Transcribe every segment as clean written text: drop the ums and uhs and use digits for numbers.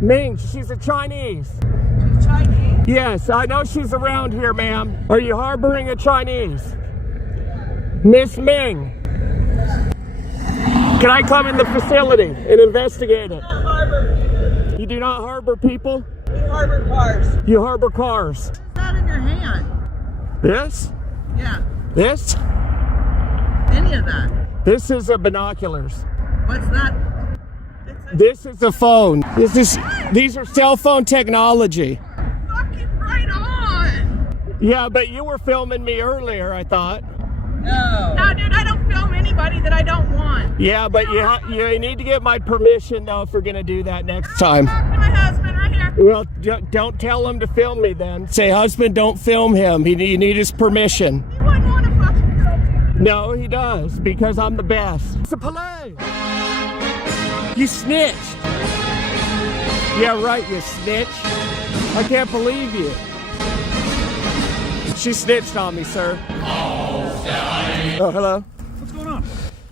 Ming, she's a Chinese. She's Chinese? Yes, I know she's around here, ma'am. Are you harboring a Chinese? Miss Ming. Can I come in the facility and investigate it? You do not harbor people? You harbor cars. You harbor cars. What's that in your hand? This? Yeah. This? Any of that? This is a binoculars. What's that? This is a phone. These are cell phone technology. Fucking right on. Yeah, but you were filming me earlier, I thought. No. No, dude, I don't film anybody that I don't want. Yeah, but you need to get my permission, though, if we're going to do that next time. Talk to my husband right here. Well, don't tell him to film me then. Say, husband, don't film him. You need his permission. He wouldn't want to fucking film me. No, he does, because I'm the best. It's a police. You snitched. Yeah, right, you snitch. I can't believe you. She snitched on me, sir. Oh, hello. What's going on?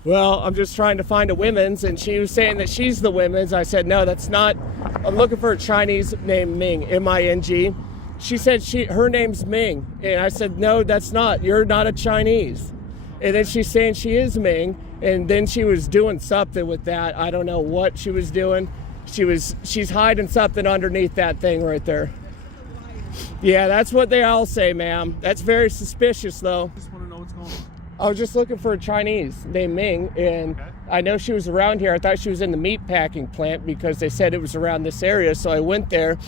Well, I'm just trying to find a women's, and she was saying that she's the women's. I said, no, that's not. I'm looking for a Chinese named Ming, M-I-N-G. She said her name's Ming, and I said, no, that's not. You're not a Chinese. And then she's saying she is Ming, and then she was doing something with that. I don't know what she was doing. She's hiding something underneath that thing right there. Yeah, that's what they all say, ma'am. That's very suspicious, though. I just want to know what's going on. I was just looking for a Chinese named Ming, and okay. I know she was around here. I thought she was in the meat packing plant because they said it was around this area, so I went there,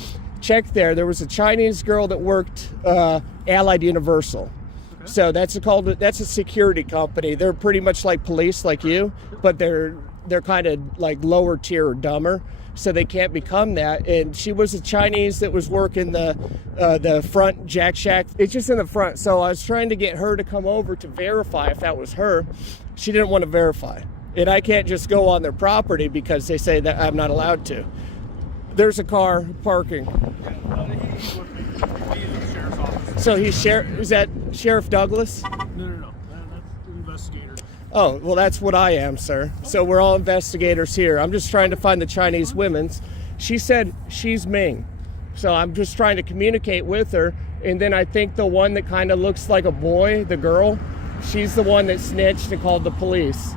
checked there. There was a Chinese girl that worked Allied Universal. Okay. So that's a security company. They're pretty much like police, like you, but they're kind of like lower tier or dumber. So they can't become that. And she was a Chinese that was working the front Jack Shack. It's just in the front. So I was trying to get her to come over to verify if that was her. She didn't want to verify. And I can't just go on their property because they say that I'm not allowed to. There's a car parking. He's with me. He's in the sheriff's office. So is that Sheriff Douglas? No. That's the investigator. Oh, well, that's what I am, sir. So we're all investigators here. I'm just trying to find the Chinese women's. She said she's Ming. So I'm just trying to communicate with her. And then I think the one that kind of looks like a boy, the girl, she's the one that snitched and called the police.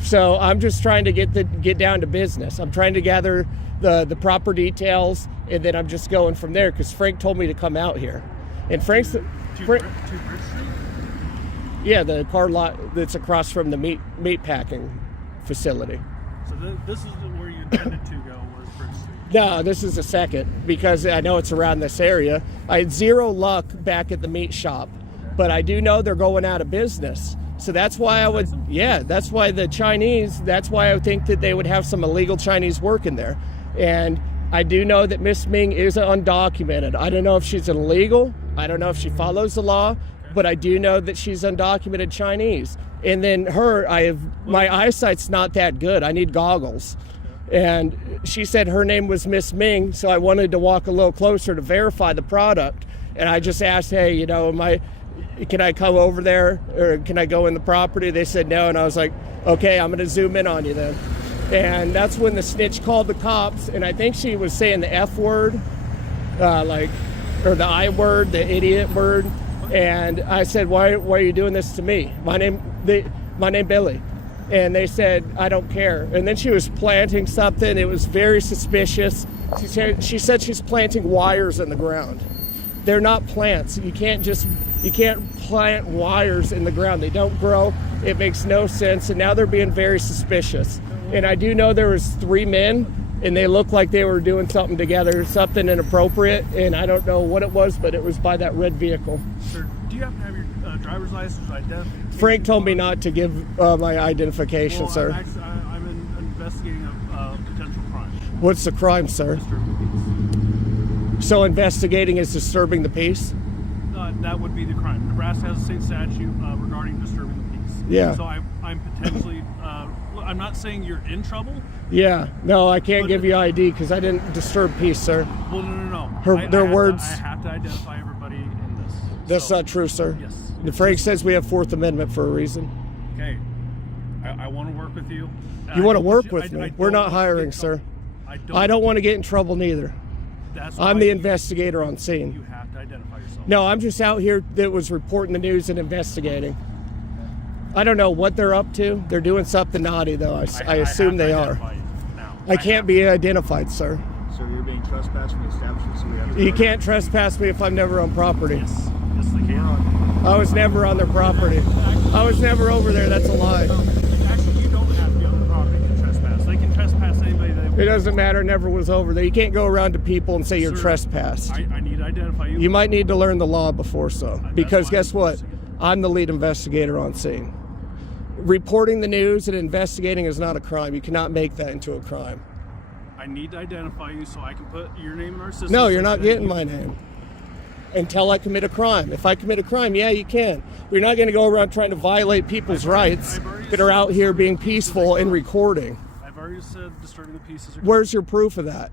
So I'm just trying to get down to business. I'm trying to gather the proper details, and then I'm just going from there because Frank told me to come out here. And Frank's... Yeah, the car lot that's across from the meat packing facility. So this is where you intended to go, was Bridge Street? No, this is the second because I know it's around this area. I had zero luck back at the meat shop, but I do know they're going out of business. So that's why that's why the Chinese, that's why I think that they would have some illegal Chinese working there. And I do know that Miss Ming is undocumented. I don't know if she's illegal. I don't know if she follows the law. But I do know that she's undocumented Chinese. And then my eyesight's not that good. I need goggles. And she said her name was Miss Ming, so I wanted to walk a little closer to verify the product. And I just asked, hey, can I come over there or can I go in the property? They said no, and I was like, okay, I'm gonna zoom in on you then. And that's when the snitch called the cops, and I think she was saying the F word, or the I word, the idiot word. And I said, why are you doing this to me? My name Billy. And they said, I don't care. And then she was planting something. It was very suspicious. She said she's planting wires in the ground. They're not plants. You can't plant wires in the ground. They don't grow. It makes no sense. And now they're being very suspicious. And I do know there was 3 men, and they looked like they were doing something together, something inappropriate, and I don't know what it was, but it was by that red vehicle. Sir, do you happen to have your driver's license or identification? Frank told me not to give my identification, well, sir. I'm investigating a potential crime. What's the crime, sir? Disturbing the peace. So investigating is disturbing the peace? That would be the crime. Nebraska has a state statute regarding disturbing the peace. Yeah. So I'm potentially... I'm not saying you're in trouble. Yeah. No, I can't give you ID because I didn't disturb peace, sir. Well, no. Their words... I have to identify everybody in this. That's not true, sir. Yes. Frank says we have 4th Amendment for a reason. Okay. I want to work with you. You want to work with me? We're not hiring, sir. I don't want to get in trouble neither. That's I'm why the investigator on You scene. have to identify yourself. No, I'm just out here that was reporting the news and investigating. I don't know what they're up to. They're doing something naughty, though. I assume they are. I can't be identified, sir. So you're being trespassed from the establishment, so we have to... You can't trespass me if I'm never on property. Yes, they can. I was never on their property. I was never over there. That's a lie. Actually, you don't have to be on the property to trespass. They can trespass anybody they want. It doesn't matter. Never was over there. You can't go around to people and say you're Sir, trespassed. I need to identify you. You might need to learn the law before so. Because why guess I'm what? investigating. I'm the lead investigator on scene. Reporting the news and investigating is not a crime. You cannot make that into a crime. I need to identify you so I can put your name in our system. No, so you're not that getting you- my name until I commit a crime. If I commit a crime, yeah, you can. We're not going to go around trying to violate people's rights that are out here being peaceful and recording. I've already said disturbing the peace is a Where's your proof of that?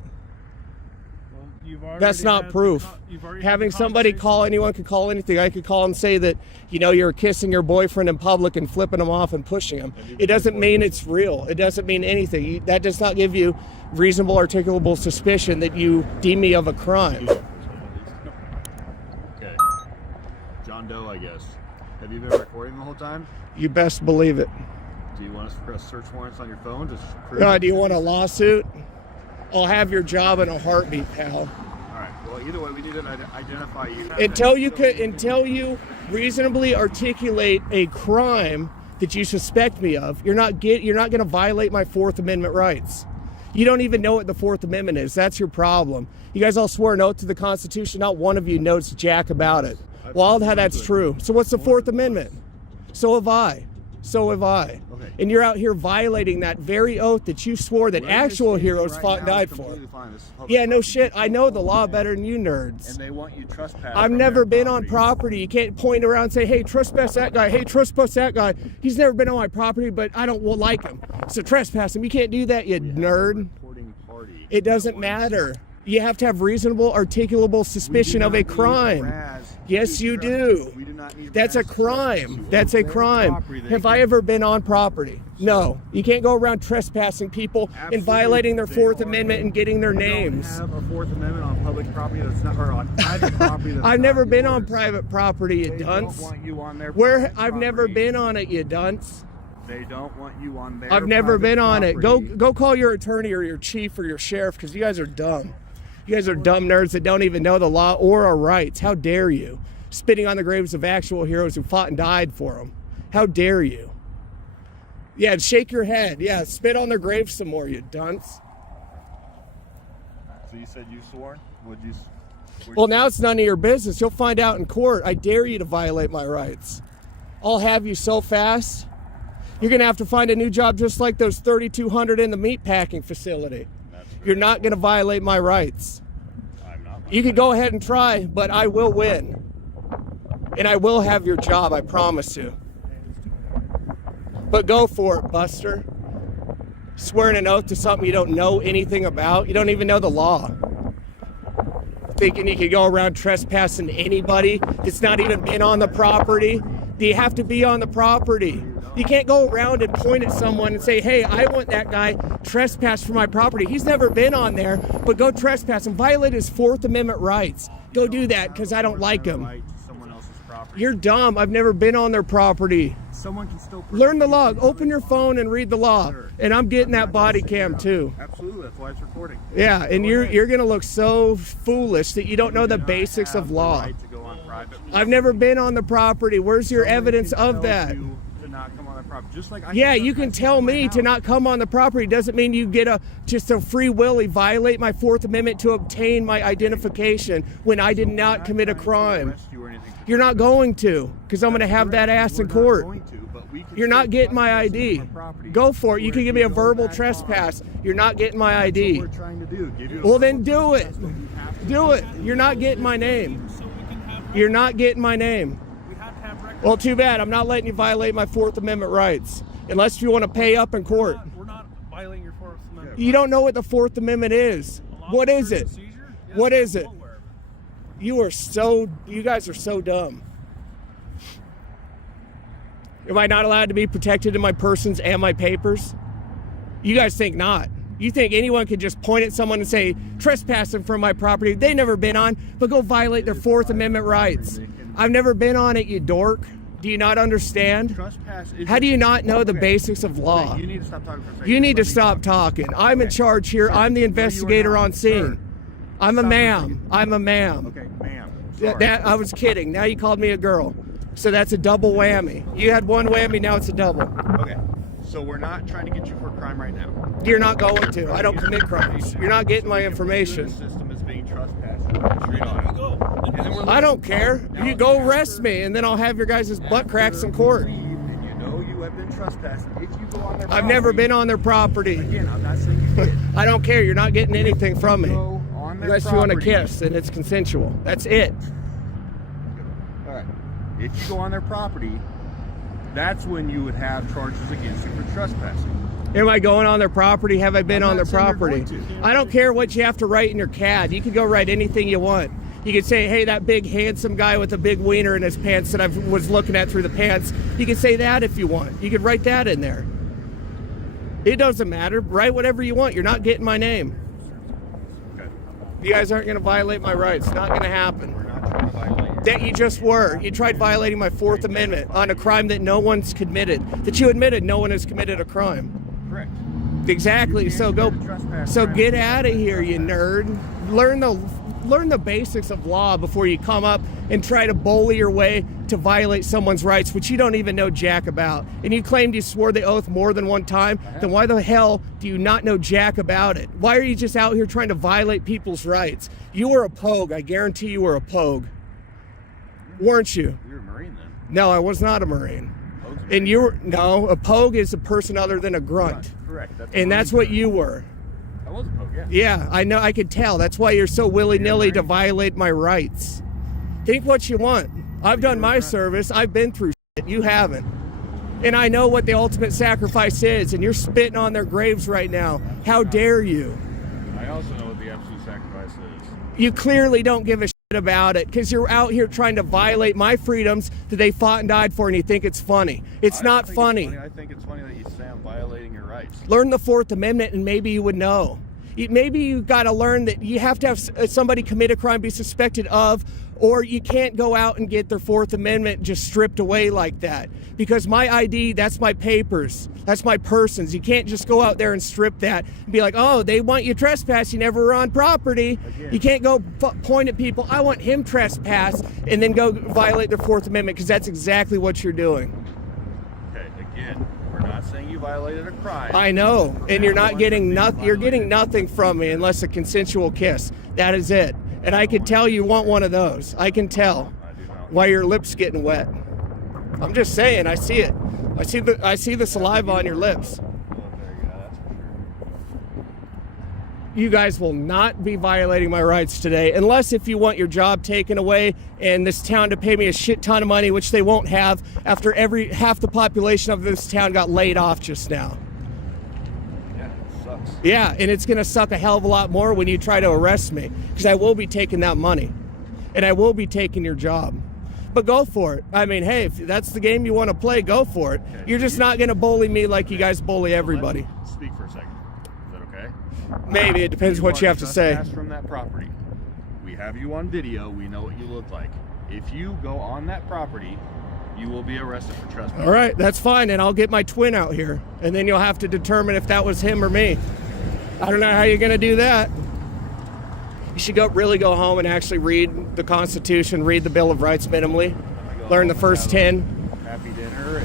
Well, you've already That's not had proof. you've already had Having the somebody conversation. call, anyone could call anything. I could call and say that, you know, you're kissing your boyfriend in public and flipping him off and pushing him. It doesn't mean it's real. It doesn't mean anything. That does not give you reasonable, articulable suspicion that you deem me of a crime. Okay. John Doe, I guess. Have you been recording the whole time? You best believe it. Do you want us to press search warrants on your phone? Just prove Do you want a lawsuit? I'll have your job in a heartbeat, pal. All right. Well, either way, we need to identify you. Until you reasonably articulate a crime that you suspect me of, you're not going to violate my Fourth Amendment rights. You don't even know what the Fourth Amendment is. That's your problem. You guys all swore an oath to the Constitution. Not one of you knows jack about it. Well, how that's true. So what's the Fourth Amendment? So have I. So have I. Okay. And you're out here violating that very oath that you swore that actual heroes fought and died for. Yeah, no shit. I know the law better than you nerds. And they want you trespassed. I've never been on property. You can't point around and say, hey, trespass that guy. Hey, trespass that guy. He's never been on my property, but I don't like him. So trespass him. You can't do that, you nerd. It doesn't matter. You have to have reasonable, articulable suspicion of a crime. Yes, you do. That's a crime. That's a crime. Have I ever been on property? No. You can't go around trespassing people and violating their Fourth Amendment and getting their names. We don't have a Fourth Amendment on public property that's not, or on private property that's I've not never been on yours. private property, you They dunce. don't want you on their Where private I've never property. been on it, you dunce. They don't want you on their I've never private been on it. property. Go call your attorney or your chief or your sheriff, because you guys are dumb. You guys are dumb nerds that don't even know the law or our rights. How dare you? Spitting on the graves of actual heroes who fought and died for them. How dare you? Yeah, shake your head. Yeah, spit on their graves some more, you dunce. So you said you swore? Would you? Well, now it's none of your business. You'll find out in court. I dare you to violate my rights. I'll have you so fast. You're going to have to find a new job just like those 3,200 in the meat packing facility. You're not going to violate my rights. I'm not. You can go ahead and try, but I will win. And I will have your job, I promise you. But go for it, Buster. Swearing an oath to something you don't know anything about. You don't even know the law. Thinking you can go around trespassing anybody that's not even been on the property. Do you have to be on the property? You can't go around and point at someone and say, hey, I want that guy trespass from my property. He's never been on there, but go trespass and violate his Fourth Amendment rights. Go do that because I don't like him. Right to someone else's property. You're dumb. I've never been on their property. Someone can still Learn the law. Open your phone and read the law. And I'm getting that body cam too. Absolutely, that's why it's recording. Yeah, and you're gonna look so foolish that you don't know the basics of law. Right to go on private. I've never been on the property. Where's your Someone evidence can of tell that? you to not come on their property. Just like I Yeah, you trespass can tell into my me to house. not come on the property. Doesn't mean you get just a free willy violate my Fourth Amendment to obtain my identification when I did not commit a trying to crime. arrest you or anything. You're not going to, because I'm going to have that ass in We're not court. going to, but we can You're not still getting my trespass ID. on property. Go for it. You Where can give me a go verbal that trespass. far. You're not getting my That's ID. what we're trying to do. Give you a Well, then verbal do it. trespass, but you have to Do it. You're not getting my name. So we can have. You're not getting my name. We have to have records. Well, too bad. I'm not letting you violate my Fourth Amendment rights. Unless you want to pay up in court. We're not violating your Fourth Amendment. You don't know what the Fourth Amendment is. What is it? What is it? You guys are so dumb. Am I not allowed to be protected in my persons and my papers? You guys think not. You think anyone could just point at someone and say, trespassing from my property? They've never been on, but go violate their Fourth Amendment rights. I've never been on it, you dork. Do you not understand? Trespass is How do you not know the basics of law? You need to stop talking for a second. You need to Let me stop talk. talking. I'm in charge here. I'm the investigator on scene. I'm a ma'am. I'm a ma'am. Okay, ma'am. That I was kidding. Now you called me a girl. So that's a double whammy. You had one whammy, now it's a double. Okay. So we're not trying to get you for a crime right now. You're not going to. I don't commit crimes. You're not getting my information. The system is being trespassed. Straight on. And then we're I don't care. You go arrest me, and then I'll have your guys' butt cracks in court. And you know you have been trespassed. If you go on their I've never been on their property. Again, I'm not saying you did. I don't care. You're not getting anything from me. Go on their Unless you want to property. kiss, and it's consensual. That's it. All right. If you go on their property, that's when you would have charges against you for trespassing. Am I going on their property? Have I been I'm on their not saying you're property? going to. I don't care what you have to write in your CAD. You could go write anything you want. You could say, hey, that big handsome guy with a big wiener in his pants that I was looking at through the pants. You could say that if you want. You could write that in there. It doesn't matter. Write whatever you want. You're not getting my name. Okay. You guys aren't going to violate my rights. Not going to happen. We're not trying to violate your That you just were. You tried violating my Fourth Amendment on a crime that no one's committed. That you admitted no one has committed a crime. Correct. Exactly. So get out of here, you nerd. Learn the basics of law before you come up and try to bully your way to violate someone's rights, which you don't even know jack about. And you claimed you swore the oath more than one time. Then why the hell do you not know jack about it? Why are you just out here trying to violate people's rights? You were a pogue. I guarantee you were a pogue. Weren't you? You're a Marine then. No, I was not a Marine. Pogue's a And you were, no, a pogue is a person other than a grunt. Correct. And that's what you were. I was a pogue, yeah. Yeah, I know. I could tell. That's why you're so willy-nilly to violate my rights. Think what you want. I've done my service. I've been through shit. You haven't. And I know what the ultimate sacrifice is, and you're spitting on their graves right now. How dare you? I also know what the absolute sacrifice is. You clearly don't give a shit about it because you're out here trying to violate my freedoms that they fought and died for, and you think it's funny. It's not funny. I think it's funny that you say I'm violating your rights. Learn the Fourth Amendment and maybe you would know. Maybe you got to learn that you have to have somebody commit a crime, be suspected of, or you can't go out and get their Fourth Amendment just stripped away like that. Because my ID, that's my papers, that's my persons. You can't just go out there and strip that and be like, oh, they want you trespass, you never were on property. You can't go point at people, I want him trespass, and then go violate their Fourth Amendment, because that's exactly what you're doing. Okay, again, we're not saying you violated a crime. I know, and you're not getting nothing. You're getting nothing from me unless a consensual kiss. That is it. And I can tell you want one of those. I can tell why your lips getting wet. I'm just saying. I see it. I see the saliva on your lips. You guys will not be violating my rights today, unless if you want your job taken away and this town to pay me a shit ton of money, which they won't have after half the population of this town got laid off just now. Yeah, it sucks. Yeah, and it's gonna suck a hell of a lot more when you try to arrest me, because I will be taking that money, and I will be taking your job. But go for it. I mean, hey, if that's the game you want to play, go for it. Okay. You're just not gonna bully me like you guys bully everybody. Let me speak for a second. Is that okay? Maybe it depends what you have to say. Trespass from that property. We have you on video. We know what you look like. If you go on that property, you will be arrested for trespass. All right, that's fine, and I'll get my twin out here, and then you'll have to determine if that was him or me. I don't know how you're gonna do that. You should really go home and actually read the Constitution, read the Bill of Rights minimally, learn the first 10. Happy dinner.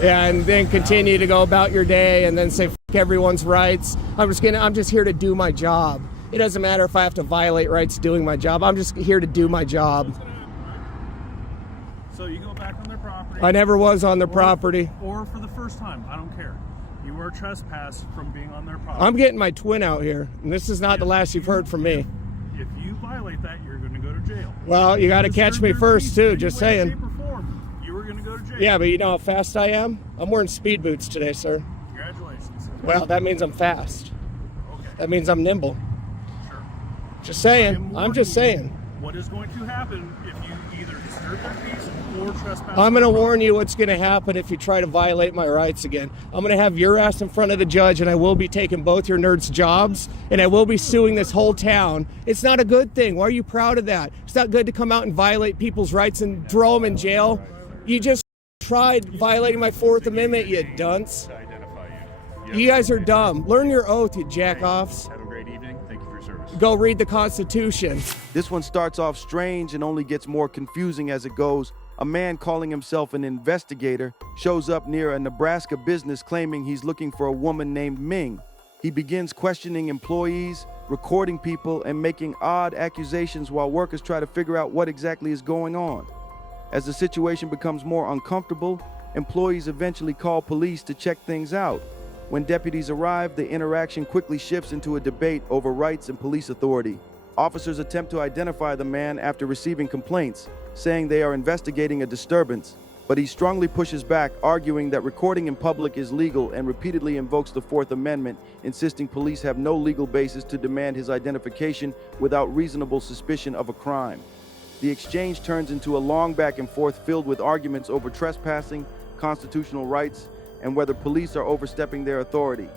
And then continue to go about your day, and then say F everyone's rights. I'm just here to do my job. It doesn't matter if I have to violate rights doing my job. I'm just here to do my job. So you go back on their property. I never was on their property. Or for the first time, I don't care. You were trespassed from being on their property. I'm getting my twin out here, and this is not the last you've heard from me. If you violate that, you're going to go to jail. Well, you got to catch me first too, just saying. Shape or form, you were going to go to jail. Yeah, but you know how fast I am? I'm wearing speed boots today, sir. Congratulations. Well, that means I'm fast. Okay. That means I'm nimble. Sure. Just saying. I'm just saying. What is going to happen if you either disturb their peace or trespass? I'm going to warn you what's going to happen if you try to violate my rights again. I'm going to have your ass in front of the judge, and I will be taking both your nerds' jobs, and I will be suing this whole town. It's not a good thing. Why are you proud of that? It's not good to come out and violate people's rights and throw them in jail. You just tried violating my Fourth Amendment, you dunce. To identify you. You guys are dumb. Learn your oath, you jack-offs. Have a great evening. Thank you for your service. Go read the Constitution. This one starts off strange and only gets more confusing as it goes. A man calling himself an investigator shows up near a Nebraska business claiming he's looking for a woman named Ming. He begins questioning employees, recording people, and making odd accusations while workers try to figure out what exactly is going on. As the situation becomes more uncomfortable, employees eventually call police to check things out. When deputies arrive, the interaction quickly shifts into a debate over rights and police authority. Officers attempt to identify the man after receiving complaints, saying they are investigating a disturbance, but he strongly pushes back, arguing that recording in public is legal and repeatedly invokes the Fourth Amendment, insisting police have no legal basis to demand his identification without reasonable suspicion of a crime. The exchange turns into a long back and forth filled with arguments over trespassing, constitutional rights, and whether police are overstepping their authority.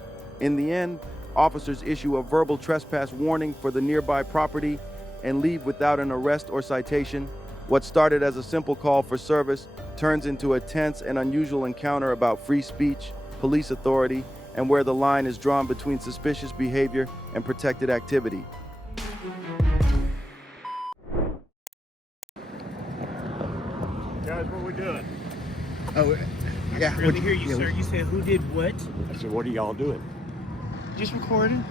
In the end, officers issue a verbal trespass warning for the nearby property and leave without an arrest or citation. What started as a simple call for service turns into a tense and unusual encounter about free speech, police authority, and where the line is drawn between suspicious behavior and protected activity. Guys, what are we doing? Oh, yeah. I really hear you, sir. You said who did what? I said, what are y'all doing? Just recording.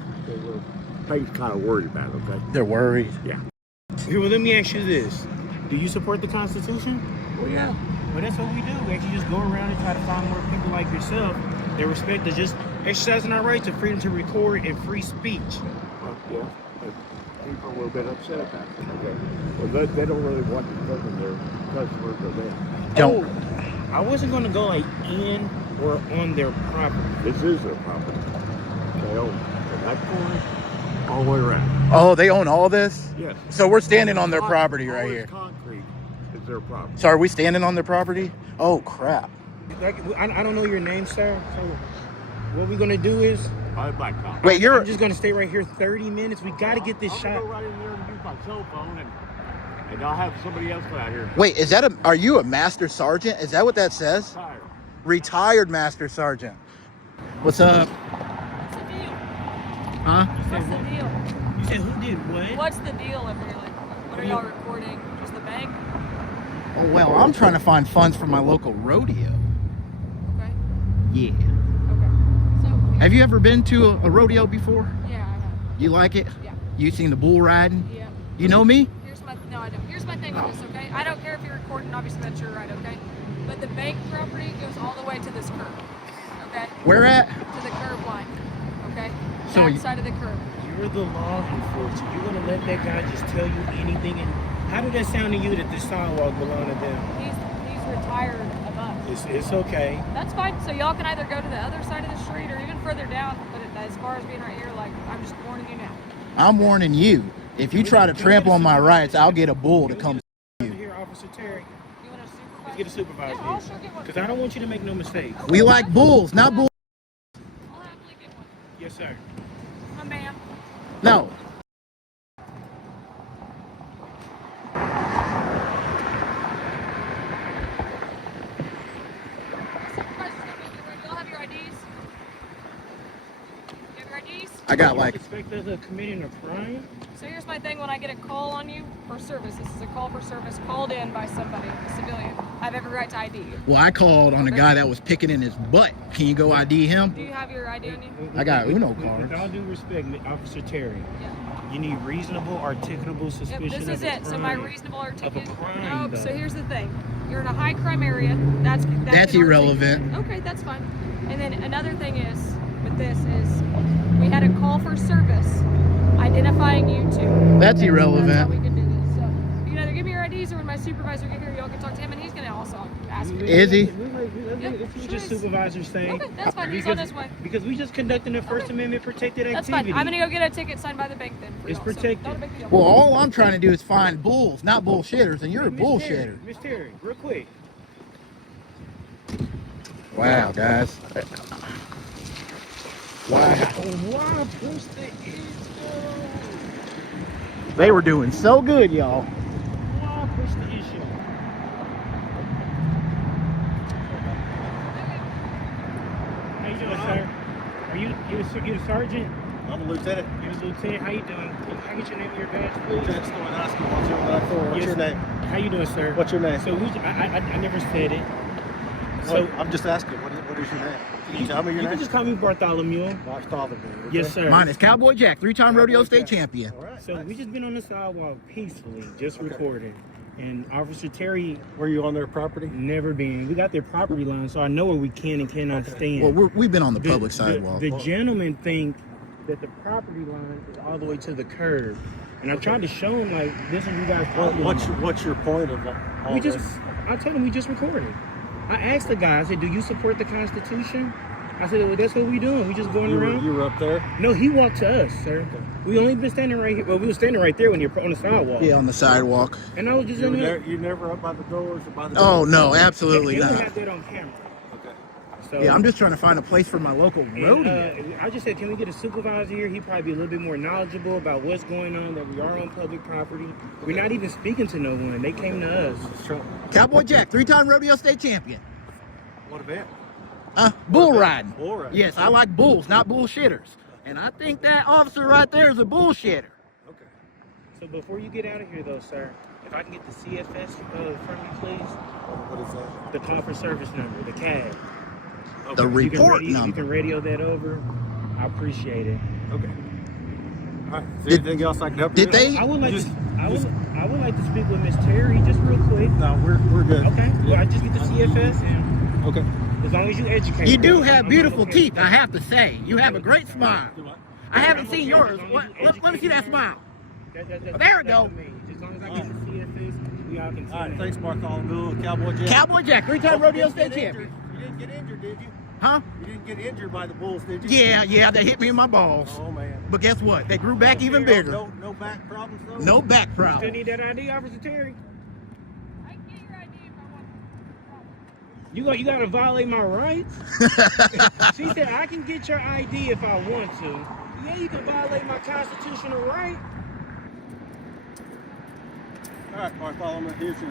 Peggy's kind of worried about it, okay? They're worried. Yeah. Here, well, let me ask you this. Do you support the Constitution? Well, yeah. Well, that's what we do. We actually just go around and try to find more people like yourself that respect us, just exercising our rights of freedom to record and free speech. Yeah. But people are a little bit upset about it. Okay. Well, they don't really want to thinking their customers are there. Don't. Oh, I wasn't going to go like in or on their property. This is their property. They own from that corner all the way around. Oh, they own all this? Yes. So we're standing on their All property right this here. concrete is their property. So are we standing on their property? Oh, crap. Like, I don't know your name, sir. So what we're going to do is, I black cop. Wait, I'm just going to stay right here 30 minutes. We got to get this I'm shot. gonna go right in there and use my cell phone and I'll have somebody else come out here. Wait, are you a master sergeant? Is that what that says? Tired. Retired master sergeant. What's up? What's the deal? Huh? What's the deal? You said who did what? What's the deal over here? Like, what are y'all recording? Just the bank? Oh, well, I'm trying to find funds for my local rodeo. Okay. Yeah. Okay. So, Have you ever been to a rodeo before? yeah, I have. You like it? Yeah. You seen the bull riding? Yeah. You know me? No, I don't. Here's my thing with this, okay? I don't care if you're recording, obviously that's your right, okay? But the bank property goes all the way to this curb, okay? Where at? To the curb line, okay? So Back you- side of the curb. You're the law enforcer. You're gonna let that guy just tell you anything? And how did that sound to you that the sidewalk belonged to them? He's retired of us. It's okay. That's fine. So y'all can either go to the other side of the street or even further down. But as far as being right here, like, I'm just warning you now. I'm warning you. If you try to trample on my rights, I'll get a bull to come. Here, Officer Terry. You want a supervisor? Let's get a supervisor Yeah, I'll here. sure get one. Because I don't want you to make no mistakes. We like bulls, not bulls. I'll happily get one. Yes, sir. Ma'am. No. Supervisor's gonna be here. Y'all have your IDs? You have your IDs? I got like, Expect us of committing a crime? So here's my thing when I get a call on you for service. This is a call for service called in by somebody, a civilian. I have every right to ID you. well, I called on a guy that was picking in his butt. Can you go ID him? Do you have your ID on you? I got Uno With cards. all due respect, Officer Terry, Yeah. you need reasonable, articulable Yep, suspicion this of is a it. So my crime. reasonable Of a articulation. crime, No, so though. here's the thing. You're in a high crime area. That's irrelevant. Okay, that's fine. And then another thing is, with this is, we had a call for service identifying you two. That's That's how irrelevant. we can do this. So you can either give me your IDs or when my supervisor get here, y'all can talk to him and he's gonna also ask you. Is he? We ready It's just supervisor's thing. Okay, that's fine. He's on his way. Because we just conducting a First Amendment protected That's activity. fine. I'm gonna go get a ticket signed by the bank then. For It's y'all, so protected. not a big deal. Well, all I'm trying to do is find bulls, not bullshitters, and you're a bullshitter. Miss Terry, real quick. Wow, guys. Why push the issue? They were doing so good, y'all. Why push the issue? How you doing, sir? Are you a sergeant? I'm a lieutenant. You're a lieutenant. How you doing? Can I get your name and your badge, please? Lieutenant Stoyanowski, 1094. What's Yes. your name? How you doing, sir? What's your name? So I never said it. So So I'm just asking, what is your name? Can you tell me your you name? can just call me Bartholomew. Bartholomew. Yes, sir. Mine is Cowboy Jack, 3-time rodeo state champion. All right. So we just been on the sidewalk peacefully, just recording. And Officer Terry Were you on their property? never been. We got their property line, so I know where we can and cannot stand. Well, we've been on the public sidewalk. The gentleman think that the property line is all the way to the curb. And I tried to show him, like, this is you guys' property line. What's your point of all We just, this? I told him we just recorded. I asked the guy, I said, do you support the Constitution? I said, well, that's what we doing. We just going around. You were up there? No, he walked to us, sir. We only been standing right here. Well, we were standing right there when you're on the sidewalk. Yeah, on the sidewalk. And I was just You, in were there. there, you never up by the doors or by the Oh, no, absolutely You not. have that on camera. Okay. So, Yeah, I'm just trying to find a place for my local and, rodeo. I just said, can we get a supervisor here? He'd probably be a little bit more knowledgeable about what's going on, that we are on public property. We're not even speaking to no one. They came to us. Cowboy Jack, 3-time rodeo state champion. What event? Bull riding. Bull riding. Yes, I like bulls, not bullshitters. And I think that officer right there is a bullshitter. Okay. So before you get out of here, though, sir, if I can get the CFS from you, please. What is that? The call for service number, the CAD. The You can report You number. can radio that over. I appreciate it. Okay. All right. Is there anything else I can help you Did with? they? I would like I would like to speak with Miss Terry just real quick. No, we're good. Okay. Yeah. Well, I just get the CFS and Okay. as long as you educate. You do me, have I'm beautiful okay. teeth, I have to say. You have a great smile. Do what? I haven't seen yours. Let me see that smile. There we go. As long as I get the CFS, we all can see. All right. Thanks, Bartholomew. Cowboy Jack. Cowboy Jack, 3-time rodeo state You champion. didn't get injured, did you? Huh? You didn't get injured by the bulls, did you? Yeah, they hit me in my balls. Oh man. But guess what? They grew back even bigger. No back problems though. No back Still problem. need that ID, Officer Terry. I can get your ID if I want. You got to violate my rights. She said I can get your ID if I want to. Yeah, you can violate my constitutional right. All right, Bartholomew. Here's your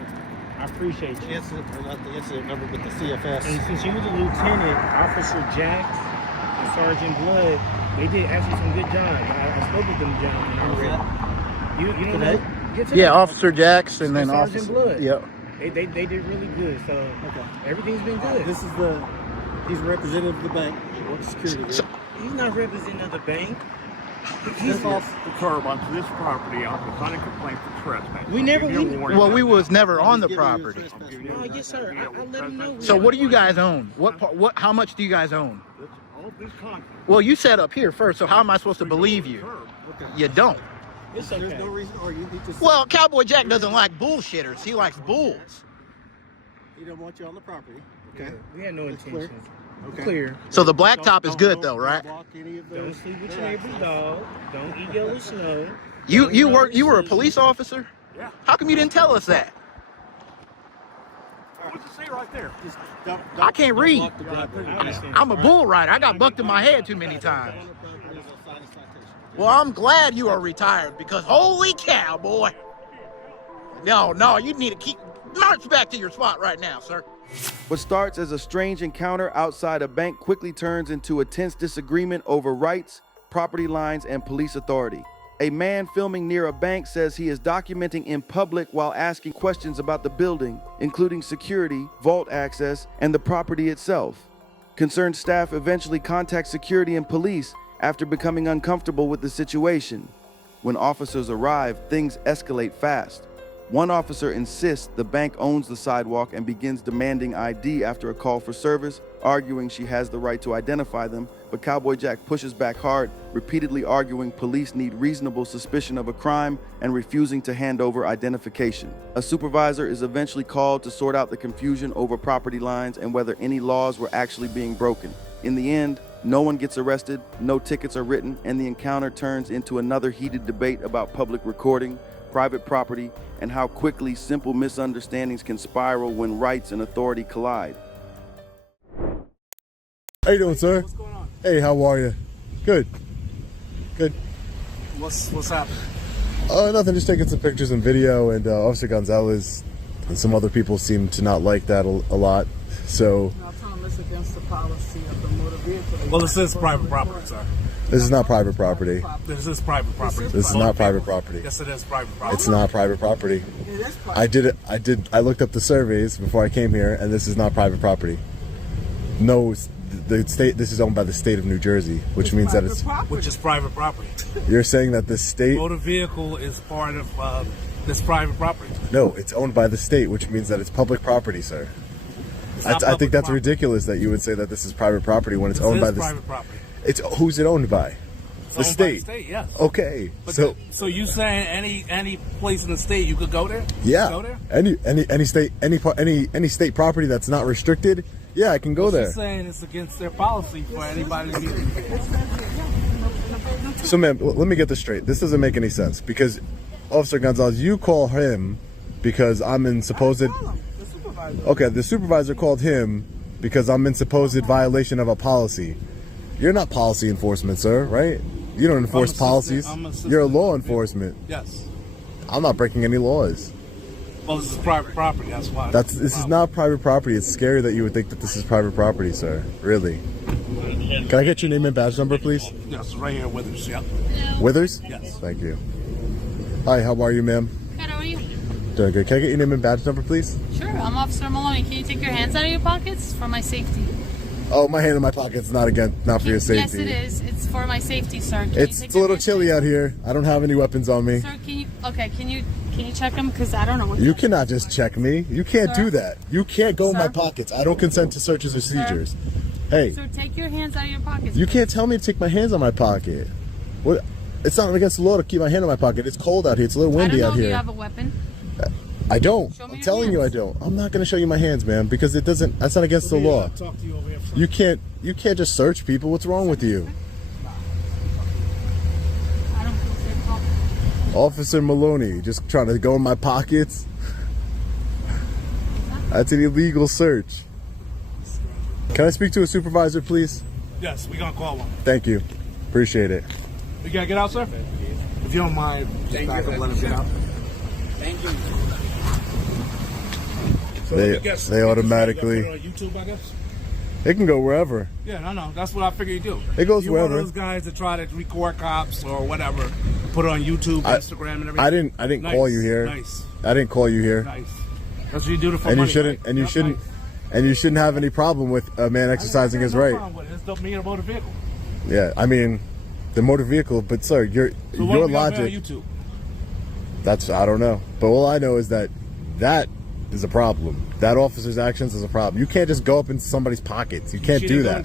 I appreciate you. incident, or not the incident number, but the CFS. And since you was a lieutenant, Officer Jacks and Sergeant Blood, they did actually some good jobs. I spoke with them gentlemen already. You don't Today? know? Get to Yeah, that. Officer Jax and then Sergeant Officer. Blood. Yep. They did really good. So Okay. everything's been good. This is he's representative of the bank. What security? He's not representing of the bank. Step off the curb onto this property. I'll sign a complaint for trespass. We never- I'll give you a we- warning. Well, we was never on the He's giving you a property. trespass Give you Oh, yes, sir. I let him know. So what do you guys own? What? How much do you guys own? It's all this concrete. Well, you set up here first, so how am I supposed to believe you? Okay. You don't. It's There's okay. no reason, or you need to. Well, Cowboy Jack doesn't like bullshitters. He likes bulls. He don't want you on the property. Okay. We had no That's clear. intentions. Okay. Clear. So the blacktop is Don't- good don't- though, right? Don't block any of Don't those. sleep with your their neighbor's access. dog. Don't eat yellow snow. You were a police officer? Yeah. How come you didn't tell us that? What's it say right there? Just I can't don't read. block the driveway. I understand. I'm a bull rider. I got bucked in my head too many times. On the property, they'll sign a citation. Well, I'm glad you are retired because holy cow, boy. No, you need to march back to your spot right now, sir. What starts as a strange encounter outside a bank quickly turns into a tense disagreement over rights, property lines, and police authority. A man filming near a bank says he is documenting in public while asking questions about the building, including security, vault access, and the property itself. Concerned staff eventually contact security and police after becoming uncomfortable with the situation. When officers arrive, things escalate fast. One officer insists the bank owns the sidewalk and begins demanding ID after a call for service, arguing she has the right to identify them, but Cowboy Jack pushes back hard, repeatedly arguing police need reasonable suspicion of a crime and refusing to hand over identification. A supervisor is eventually called to sort out the confusion over property lines and whether any laws were actually being broken. In the end, no one gets arrested, no tickets are written, and the encounter turns into another heated debate about public recording, private property, and how quickly simple misunderstandings can spiral when rights and authority collide. How you doing, sir? What's going on? Hey, how are you? Good. Good. What's happening? Nothing, just taking some pictures and video, and Officer Gonzalez and some other people seem to not like that a lot, so... Now, Tom, it's against the policy of the motor vehicle. Well, this is private property, sir. This is not private property. This is private property. This is not private property. Yes, it is private property. It's not private property. It is private. I looked up the surveys before I came here, and this is not private property. No, the state, this is owned by the state of New Jersey, which means that it's... Which is private property. You're saying that the state... Motor vehicle is part of this private property. No, it's owned by the state, which means that it's public property, sir. I think that's ridiculous that you would say that this is private property when it's owned by the private property. It's who's it owned by? The state. By the state, yes. Okay. But So you saying any place in the state you could go there? yeah. Go there? Any state any state property that's not restricted, yeah, I can go there. She's saying it's against their policy for anybody to be. So ma'am, let me get this straight. This doesn't make any sense because Officer Gonzalez, you call him because I'm in supposed... Okay, the supervisor called him because I'm in supposed violation of a policy. You're not policy enforcement, sir, right? You don't enforce policies. You're a law enforcement. Yes. I'm not breaking any laws. Well, this is private property. That's why. This is not private property. It's scary that you would think that this is private property, sir. Really. Can I get your name and badge number, please? Yes, right here with us. Yep. Withers? Yes. Thank you. Hi, how are you, ma'am? Good, how are you? Doing good. Can I get your name and badge number, please? Sure, I'm Officer Maloney. Can you take your hands out of your pockets for my safety? Oh, my hand in my pocket is not for your safety. Yes, it is. It's for my safety, sir. It's a little chilly out here. I don't have any weapons on me. Sir, can you check them? Because I don't know what You cannot just check me. You can't do that. You can't go in my pockets. I don't consent to searches or seizures. Hey. Sir, take your hands out of your pockets. You can't tell me to take my hands out of my pocket. What? It's not against the law to keep my hand in my pocket. It's cold out here. It's a little windy out here. I don't know if you have a weapon. I don't. I'm telling you I don't. I'm not going to show you my hands, man, because that's not against the law. You can't just search people. What's wrong with you? I don't feel safe. Officer Maloney, just trying to go in my pockets. That's an illegal search. Can I speak to a supervisor, please? Yes, we're going to call one. Thank you. Appreciate it. You got to get out, sir? If you don't mind, just back up, let him get out. Thank you. So They automatically... Put it on YouTube, I guess? It can go wherever. Yeah, no. That's what I figure you do. It goes You're wherever. one of those guys that try to record cops or whatever, put it on YouTube, Instagram, and everything. I didn't Nice. call you here. Nice. I didn't call you here. Nice. That's what you do for And money, you shouldn't. right? And you That's shouldn't. nice. And you shouldn't have any problem with a man exercising his right. No problem with it. It's the me and a motor vehicle. Yeah, I mean, the motor vehicle. But sir, your logic. On YouTube? I don't know. But all I know is that is a problem. That officer's actions is a problem. You can't just go up into somebody's pockets. You can't do that.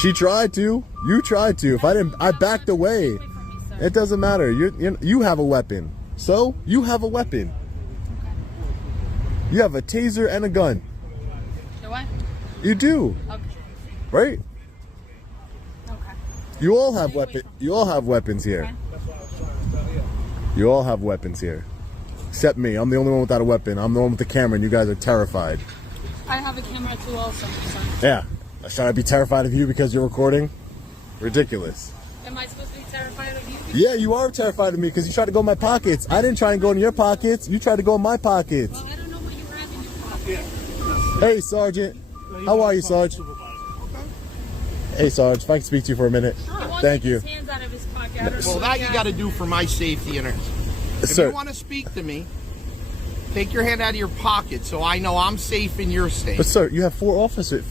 She tried to. You tried to. If I didn't, I backed away. It doesn't matter. You have a weapon. So you have a weapon. You have a taser and a gun. Do I? You do. Okay. Right? Okay. You all have weapons here. Okay. You all have weapons here. Except me. I'm the only one without a weapon. I'm the one with the camera and you guys are terrified. I have a camera too also, so. Yeah. Should I be terrified of you because you're recording? Ridiculous. Am I supposed to be terrified of you? Yeah, you are terrified of me because you tried to go in my pockets. I didn't try and go in your pockets. You tried to go in my pockets. Well, I don't know what you have in your pocket. Hey, Sergeant. How are you, Sarge? Hey, Sarge. If I can speak to you for a minute. Thank you. His hands out of his pocket. I don't know Well, what that he you has. got to do for my safety and others. If Sir. you want to speak to me, Take your hand out of your pocket so I know I'm safe and you're safe. But sir, you have 5 officers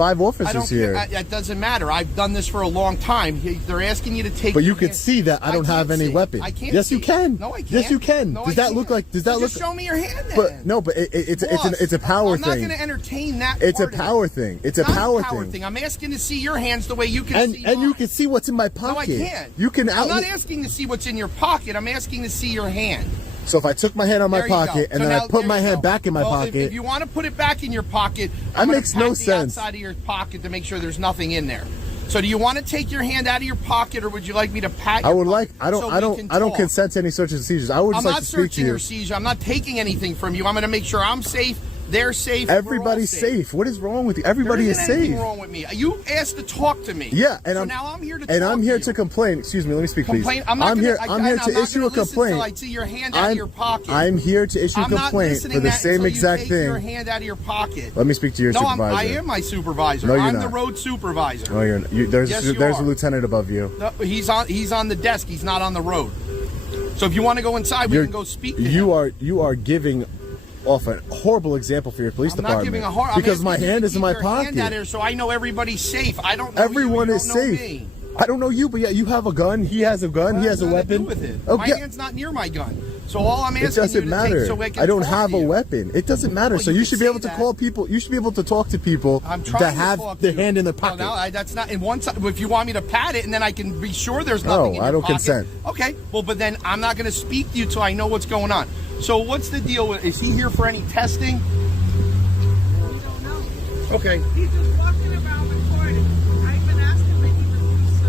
I don't here. care. It doesn't matter. I've done this for a long time. They're asking you to take. But you your can hand. see that I don't have any weapon. I can't. Yes, see you can. No, I can't. Yes, you can. No, Does I that can't. look like? Does that So look? Just show me your hand. Then. But no, but it's a power I'm not thing. going to entertain that. It's a part of power it. thing. It's a not power a power thing. thing. I'm asking to see your hands the way you can And see and you mine. can see what's in my pocket. No, I can't. You can I'm not asking to see what's in your pocket. I'm asking to see your hand. So if I took my hand out of my There you go. pocket and So then now, I put there my you hand go. back in my Well, pocket, If you want to put it back in your pocket, that I'm gonna makes no pat the sense. outside of your pocket to make sure there's nothing in there. So do you want to take your hand out of your pocket, or would you like me to pat? I your would like. pocket I don't. so I we don't. can I don't talk? consent to any searches and seizures. I would just I'm like not to speak to searching you. or seizure. I'm not taking anything from you. I'm going to make sure I'm safe. They're safe. we're all Everybody's safe. What is wrong with you? Everybody there is isn't anything safe. wrong with me. You asked to talk to me. Yeah, and so I'm now I'm here to talk and I'm here to to you. complain. Excuse me, let me speak, Complain. please. I'm not here. gonna, I'm here to issue a complaint. Until I see your hand out of your pocket. I'm here to issue a I'm not complaint listening for the that same until exact you take your thing. hand out of your pocket. Let me speak to your No, supervisor. I am my supervisor. No, you're I'm not. the road supervisor. No, you're. There's Yes, you there's a are. lieutenant above you. No, he's on the desk. He's not on the road. So if you want to go inside, we can go speak to him. You are giving off a horrible example for your police I'm department. not giving a hard because my asking you hand to is in keep my your hand pocket. out here so I know everybody's safe. I don't know Everyone you, you is don't know safe. me. I don't know you, but yeah, you have a gun. He has a gun. What he has has a that to do weapon. with it? Oh, My yeah. hand's not near my gun. So all I'm asking It doesn't you to matter. take so I can I don't talk have to a you. weapon. It doesn't matter. Well, so you you can should be say able to that. call people. You should be able to talk to people I'm trying that to have talk to their you. hand in their Well, pocket. no, that's not. And once, if you want me to pat it, and then I can be sure there's nothing in I your don't pocket. consent. Okay. Well, but then I'm not going to speak to you till I know what's going on. So what's the deal with? Is he here for any testing? We don't know. Okay. He's just walking around recording. I've been asking, but he refused to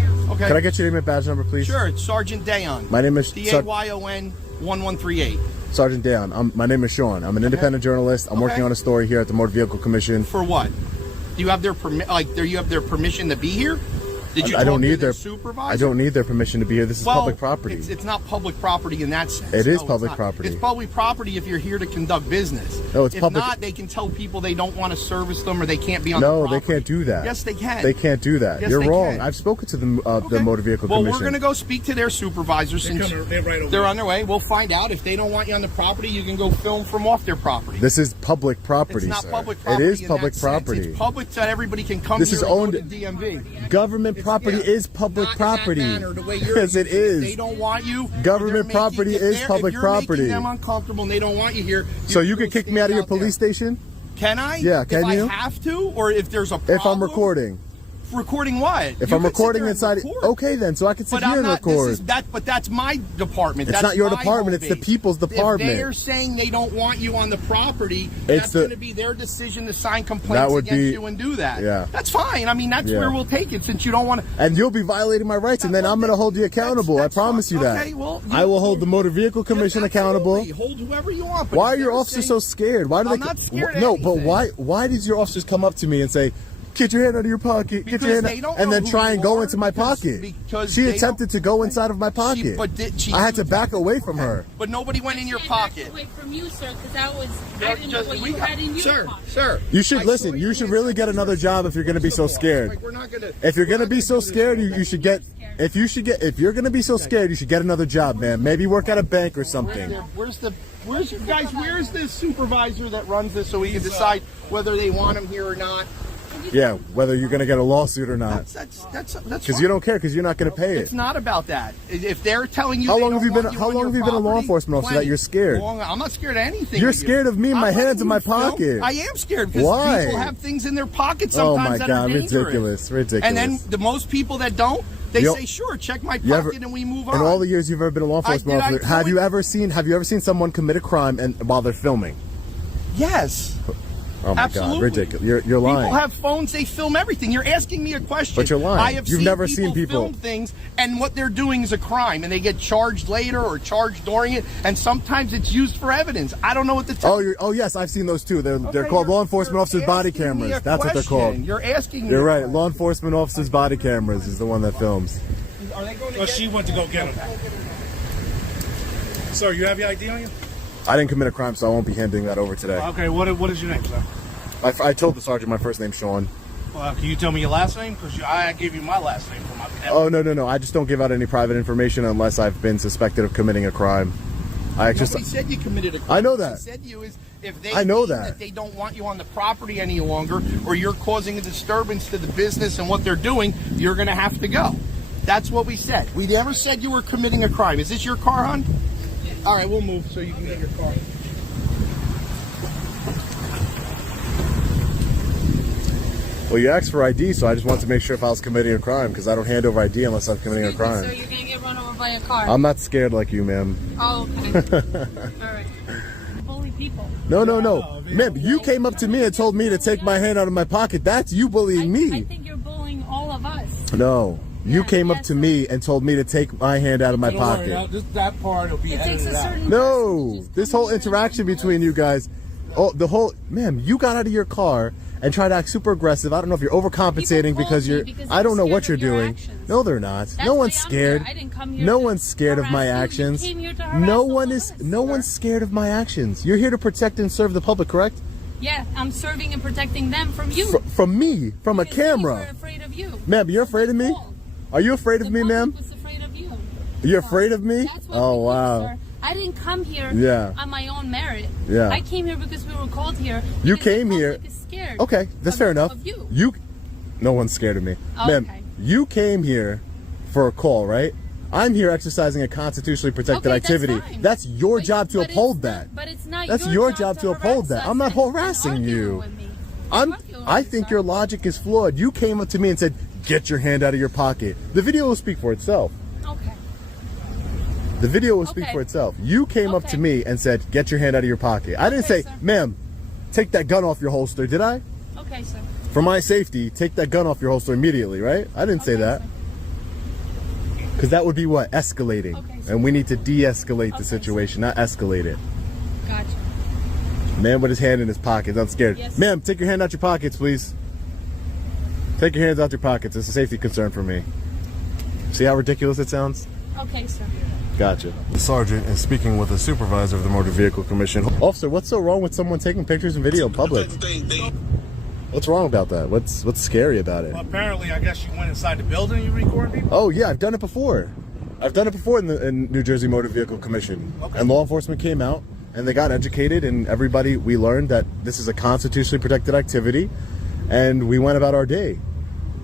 answer. Okay. Can I get your name and badge number, please? Sure. It's Sergeant Deon. My name is Dayon 1138. Sergeant Deon. My name is Sean. I'm an independent journalist. I'm working on a story here at the Motor Vehicle Commission. For what? Do you have their do you have their permission to be here? Did you I don't talk to need the their supervisor? I don't need their permission to be here. This is public property. It's not public property in that sense. It is No, public it's not. property. It's public property if you're here to conduct business. No, it's if public- not, they can tell people they don't want to service them or they can't be on the No, property. they can't do that. Yes, they can. They can't do that. Yes, You're they wrong. can. I've spoken to the Okay. Motor Vehicle well, Commission. we're going to go speak to their supervisor since They're right over they're on their way. We'll find out. If they don't want you on the property, you can go film from off their property. This is public property, It's not sir. public property. It is in public that sense. property. It's public so that everybody can come This here is and go owned- to DMV. Government property is public Not property. in that manner, the way you're Yes, it using is. They don't want you. Government They're property if is they're- public if you're property. Making them uncomfortable and they don't want you here. So you can could kick go me out of your stand police there. station? Can I? Yeah, can if you? I have to, or if there's a problem. If I'm recording. Recording what? If You I'm could sit recording there and inside, record. okay then, so I can sit But here I'm and not. record. This is that, but that's my department. It's That's not your my department, home it's the base. people's department. If they're saying they don't want you on the property, It's that's the- going to be their decision to sign That complaints would against be- you and do that. yeah. That's fine. I mean, that's Yeah. where we'll take it since you don't want to. And you'll be violating my rights, and then I'm going to hold you accountable. That's I promise you that. okay, well, I will hold the Motor Vehicle Commission accountable. Absolutely. Hold whoever you want. But Why are if your they're officers saying- so scared? Why do I'm they? not scared of no, but anything. why did your officers come up to me and say, "Get your hand out of your pocket, get your Because hand," they don't and know then who try you and go are, into my because- pocket? because She they attempted to go inside of my pocket. she I had to back away from her. But nobody went in your pocket. Away from you, sir, because that was I didn't know what We you got- had in your sir, pocket. sir. You should I listen. saw You should really get another job if you're going to be so scared. Like, we're not gonna. If you're going to we're be not so do this. scared, you should get. If you're going to be so scared, you should get another job, man. Maybe work at a bank or something. Where's you guys? Where's the supervisor that runs this so we can decide whether they want him here or not? Yeah, whether you're going to get a lawsuit or not. That's Because fine. you don't care, because you're not going to pay it. It's not about that. If they're telling you, How they long don't have you been? want How on long your have you been a law property, enforcement officer that plenty. you're scared? I'm not scared of anything. You're with you. scared of me and my I'm hands in my letting you film. pocket. I am scared because Why? people have things in their pockets Oh sometimes my that God, are dangerous. ridiculous. And then the most people that don't, they You- say, "Sure, check my You pocket," ever- and we move on. In all the years you've ever been a law enforcement did I officer, tell have you- you ever seen someone commit a crime and while they're filming? Yes. Oh my Absolutely. God, ridiculous! You're lying. People have phones; they film everything. You're asking me a question, But you're lying. I have You've seen never people seen people- film things, and what they're doing is a crime, and they get charged later or charged during it, and sometimes it's used for evidence. I don't know what to tell. Oh yes, I've seen those too. They're Okay, called you're- law enforcement you're officers body asking me cameras. a That's what they're called. question. You're asking me. You're a right. question. Law enforcement officers body cameras is the one that films. Are they going to Well, get- she went to go get him. Sir, you have your ID on you? I didn't commit a crime, so I won't be handing that over today. Okay, what is your name, sir? I told the sergeant my first name's Sean. Can you tell me your last name? Because I gave you my last name for my. Oh no! I just don't give out any private information unless I've been suspected of committing a crime. Nobody said you committed a crime. I know What that. they said to you is if they I know deem that. they don't want you on the property any longer, or you're causing a disturbance to the business and what they're doing, you're going to have to go. That's what we said. We never said you were committing a crime. Is this your car, hon? All right, we'll move so you can get your car. Well, you asked for ID, so I just wanted to make sure if I was committing a crime, because I don't hand over ID unless I'm committing a crime. So you're gonna get run over by a car. I'm not scared like you, ma'am. Oh, okay. Alright. Bully people. No. Ma'am, you came up to me and told me to take my hand out of my pocket. That's you bullying me. I think you're bullying all of us. No. You came up to me and told me to take my hand out of my Don't worry, pocket. just that part will be It takes a edited out. certain No. This whole interaction between you guys, ma'am, you got out of your car and tried to act super aggressive. I don't know if you're overcompensating because you're, I don't know what you're doing. No, they're not. No one's scared. I didn't come here No to one's scared of my harass you. You actions. came here to harass all of us, No sir. one's scared of my actions. You're here to protect and serve the public, correct? Yeah, I'm serving and protecting them from you. From me, from a Because they camera. were afraid of you. Ma'am, you're afraid of me? Are you afraid of me, ma'am? Was afraid of you. You're afraid of me? That's what Oh, we did, wow. sir. I didn't come here Yeah. on my own merit. Yeah. I came here because we were called here. You because the came here. public is scared Okay, that's fair enough. of you. No one's scared of me. Oh, Ma'am, okay. you came here for a call, right? I'm here exercising a constitutionally protected Okay, that's activity. fine. That's your But- job to but uphold it's that. not- But it's not That's your job job to uphold harass that. us I'm not and harassing argue you. with me. Your logic is flawed. You came up to me and said, "Get your hand out of your pocket." The video will speak for itself. Okay. The video will speak Okay. for itself. You came up to Okay. me and said, "Get your hand out of your pocket." I didn't Okay, say, sir. "Ma'am, take that gun off your holster," did I? Okay, sir. For my safety, take that gun off your holster immediately, right? I didn't say Okay, that. sir. Because that would be what? Escalating. Okay, sir. And we need to de-escalate Okay, the sir. situation, not escalate it. Gotcha. Man with his hand in his pocket, I'm scared. Yes. Ma'am, take your hand out your pockets, please. Take your hands out your pockets. It's a safety concern for me. See how ridiculous it sounds? Okay, sir. Gotcha. The sergeant is speaking with the supervisor of the Motor Vehicle Commission. Officer, what's so wrong with someone taking pictures and video in public? What's wrong about that? What's scary about it? Well, apparently, I guess you went inside the building and you recorded people? Oh yeah, I've done it before. I've done it before in New Jersey Motor Vehicle Commission. Okay. And law enforcement came out and they got educated, and we learned that this is a constitutionally protected activity, and we went about our day.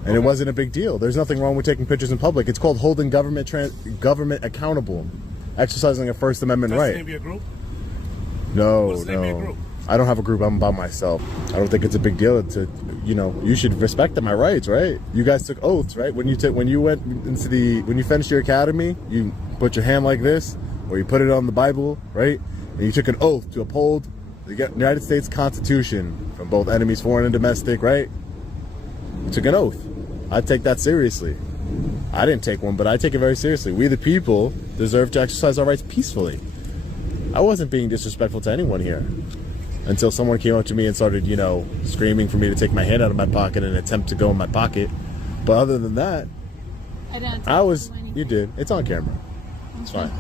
And it wasn't a big deal. There's nothing wrong with taking pictures in public. It's called holding government accountable, exercising a First Amendment That's right. the name of your group? No, What's the name of your no. group? I don't have a group. I'm by myself. I don't think it's a big deal to, you should respect my rights, right? You guys took oaths, right? When you finished your academy, you put your hand like this, or you put it on the Bible, right? And you took an oath to uphold the United States Constitution from both enemies, foreign and domestic, right? You took an oath. I take that seriously. I didn't take one, but I take it very seriously. We the people deserve to exercise our rights peacefully. I wasn't being disrespectful to anyone here until someone came up to me and started, screaming for me to take my hand out of my pocket and attempt to go in my pocket. But other than that, I didn't. you did. It's on camera. It's fine.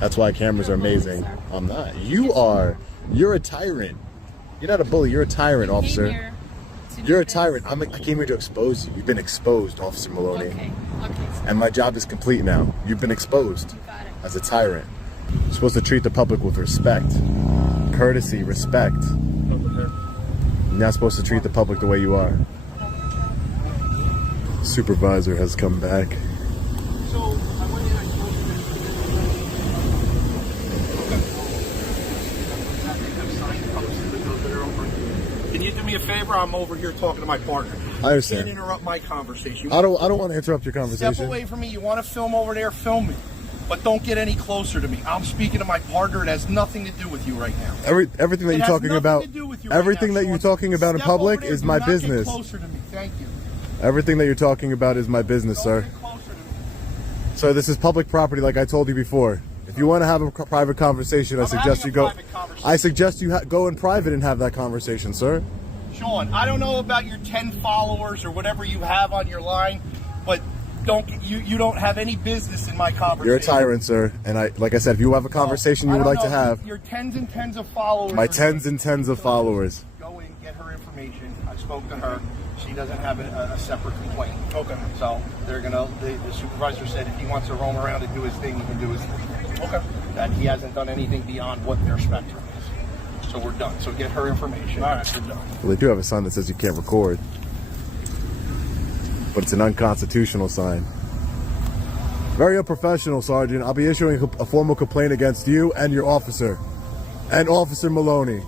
That's why cameras are amazing. I'm not. You're a tyrant. You're not a bully. You're a tyrant, officer. You're a tyrant. I came here to expose you. You've been exposed, Officer Maloney. Okay. And my job is complete now. You've been exposed Got it. as a tyrant. You're supposed to treat the public with respect, courtesy, respect. You're not supposed to treat the public the way you are. Supervisor has come back. So, I went in, I told you Can you do me a favor? I'm over here talking to my partner. I understand. You can't interrupt my conversation. I don't want to interrupt your conversation. Step away from me. You want to film over there, film me. But don't get any closer to me. I'm speaking to my partner. It has nothing to do with you right now. Everything that It you're has talking nothing about, to do with you right everything now, that you're Sean. talking about in Step over public there. is Do my not business. Get closer to me. Thank you. Everything that you're talking about is my business, Don't sir. get closer to me. Sir, this is public property, like I told you before. If you want to have a private conversation, I suggest you go. I suggest you go in private and have that conversation, sir. Sean, I don't know about your 10 followers or whatever you have on your line, but you don't have any business in my conversation. You're a tyrant, sir. And like I said, if you have a conversation you would like to have, Your tens and tens of followers. my tens and tens of followers. Go in, get her information. I spoke to her. She doesn't have a separate complaint. Okay. So they're the supervisor said if he wants to roam around and do his thing, he can do his thing. Okay. that he hasn't done anything beyond what their spectrum is. So we're done. So get her information. All right, we're done. Well, they do have a sign that says you can't record, but it's an unconstitutional sign. Very unprofessional, Sergeant. I'll be issuing a formal complaint against you and your officer, and Officer Maloney.